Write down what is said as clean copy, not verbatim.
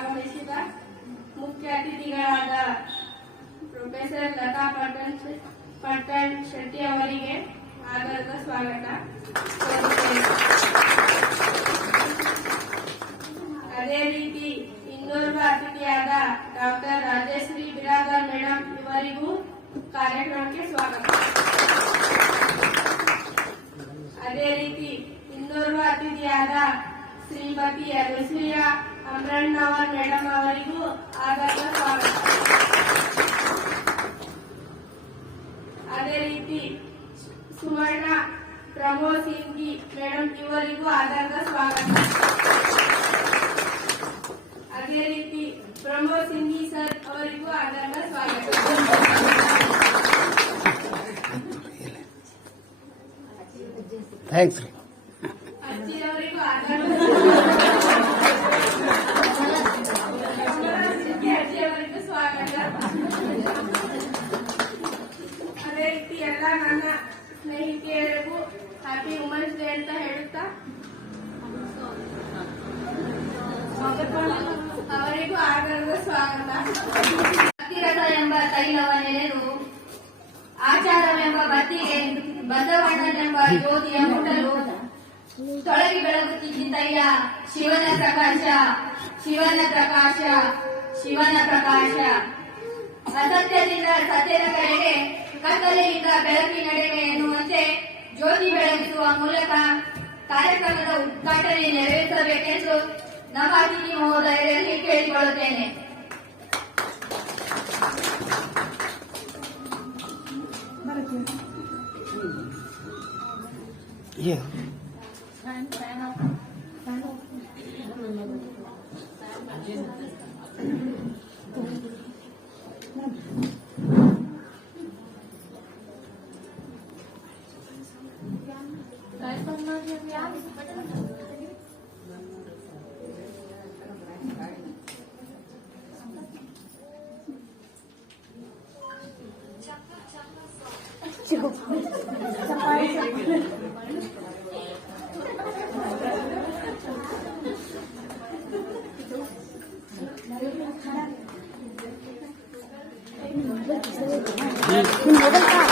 ಆಗಮಿಸಿದ ಮುಖ್ಯ ಅತಿಥಿಗಳಾದ ಪ್ರೊಫೆಸರ್ ಲತಾ ಪಟ್ಟಣ್ ಶೆಟ್ಟಿ ಅವರಿಗೆ ಆಧಾರದ ಸ್ವಾಗತ. ಅದೇ ರೀತಿ ಇನ್ನೋರ್ವ ಅತಿಥಿಯಾದ ಡಾಕ್ಟರ್ ರಾಜಶ್ರೀ ಬಿರಾದರ್ ಮೇಡಮ್ ಇವರಿಗೂ ಕಾರ್ಯಕ್ರಮಕ್ಕೆ ಸ್ವಾಗತ. ಅದೇ ರೀತಿ ಇನ್ನೋರ್ವ ಅತಿಥಿಯಾದ ಶ್ರೀಮತಿ ಅನುಶ್ರೀಯಾ ಅಮ್ರಣ್ಣವರ್ ಮೇಡಮ್ ಅವರಿಗೂ ಆಧಾರದ ಸ್ವಾಗತ. ಅದೇ ರೀತಿ ಸುವರ್ಣ ಪ್ರಮೋದ್ ಸಿಂಗಿ ಮೇಡಮ್ ಇವರಿಗೂ ಆಧಾರದ ಸ್ವಾಗತ. ಅದೇ ರೀತಿ ಪ್ರಮೋದ್ ಸಿಂಗಿ ಸರ್ ಅವರಿಗೂ ಆಧಾರದ ಸ್ವಾಗತ. ಥ್ಯಾಂಕ್ಸ್ ರೀ. ಅಜ್ಜಿಯವರಿಗೂ ಆಧಾರದ ಅಜ್ಜಿಯವರಿಗೂ ಸ್ವಾಗತ. ಅದೇ ರೀತಿ ಎಲ್ಲ ನನ್ನ ಸ್ನೇಹಿತೆಯರಿಗೂ ಹ್ಯಾಪಿ ವುಮೆನ್ಸ್ ಡೇ ಅಂತ ಹೇಳುತ್ತಾ ಅವರಿಗೂ ಆಧಾರದ ಸ್ವಾಗತ. ಭಕ್ತಿರಸ ಎಂಬ ತೈಲವ ನೆನೆದು ಆಚಾರವೆಂಬ ಬತ್ತಿಗೆ ಬಸವಣ್ಣನೆಂಬ ಜ್ಯೋತಿಯ ಮುಟ್ಟಲು ತೊಳಗಿ ಬೆಳಗುತ್ತಿದ್ದಯ್ಯ ಶಿವನ ಪ್ರಕಾಶ ಶಿವನ ಪ್ರಕಾಶ ಶಿವನ ಪ್ರಕಾಶ. ಅಸತ್ಯದಿಂದ ಸತ್ಯದ ಕಡೆಗೆ ಕತ್ತಲೆಯಿಂದ ಬೆಳಕಿನೆಡೆಗೆ ಎನ್ನುವಂತೆ ಜ್ಯೋತಿ ಬೆಳಗಿಸುವ ಮೂಲಕ ಕಾರ್ಯಕ್ರಮದ ಉದ್ಘಾಟನೆ ನೆರವೇರಿಸಬೇಕೆಂದು ನಮ್ಮ ಅತಿಥಿ ಮಹೋದಯರಲ್ಲಿ ಕೇಳಿಕೊಳ್ಳುತ್ತೇನೆ. ಮೊಬೈಲ್